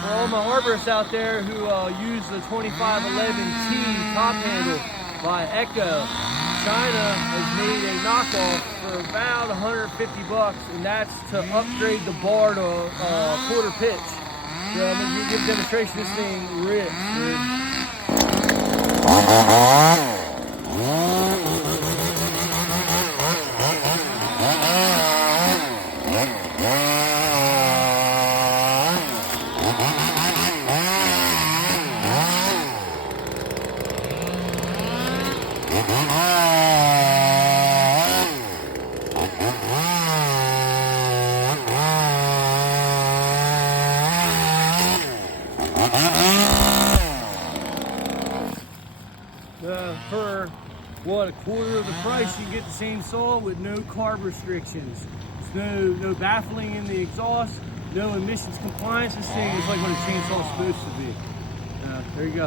For all my arborists out there who use the 2511T top handle by Echo, China has made a knockoff for about 150 bucks, and that's to upgrade the bar to quarter pitch. So I'm gonna give a demonstration. This thing rips, dude. For what, a quarter of the price, you can get the same saw with no carb restrictions. There's no baffling in the exhaust, no emissions compliance. This thing is like what a chainsaw is supposed to be. There you go.